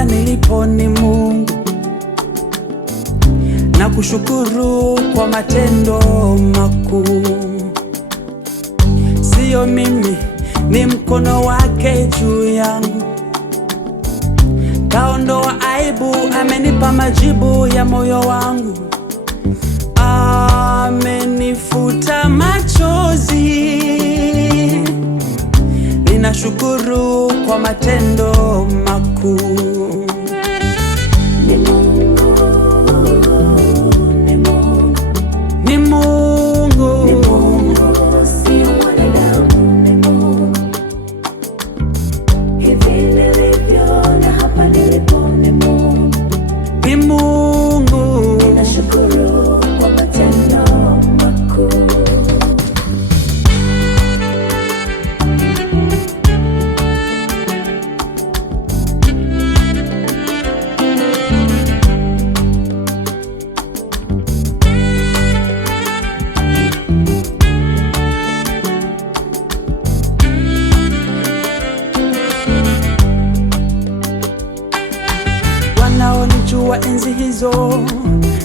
hapa nilipo ni Mungu, na kushukuru kwa matendo makuu. Sio mimi, ni mkono wake juu yangu. Kaondoa aibu, amenipa majibu ya moyo wangu. Amenifuta machozi, ninashukuru kwa matendo makuu. Ni Mungu, ni Mungu, Ni Mungu, ni Mungu, sio mwanadamu. Ni Mungu, hivi nilivyo na hapa nilipo ni Mungu. ni Mungu. Ninashukuru kwa matendo makuu. Wanaonijua enzi hizo,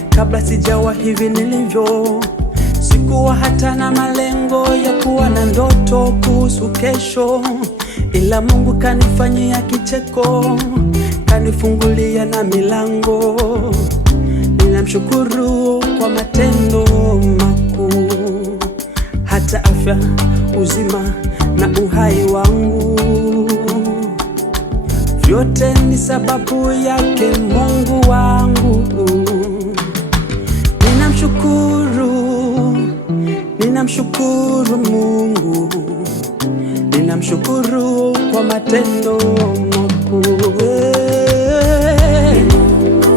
kabla sijawa hivi nilivyo, sikuwa hata na malengo ya kuwa na ndoto kuhusu kesho, ila Mungu kanifanyia kicheko, kanifungulia na milango. Ninamshukuru kwa matendo makuu, hata afya, uzima na uhai wangu, vyote ni sababu yake Mungu wangu. Ninamshukuru Mungu, ninamshukuru kwa matendo makuu. Ni Mungu,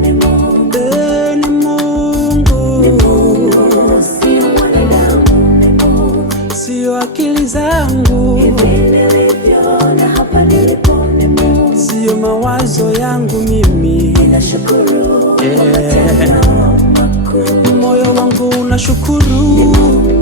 Ni Mungu, ni Mungu, sio mwanadamu. Ni Mungu, sio akili zangu, hivi nilivyo na hapa nilipo ni Mungu. sio mawazo yangu mimi. Ninashukuru kwa matendo makuu. Moyo wangu unashukuru. Ni Mungu,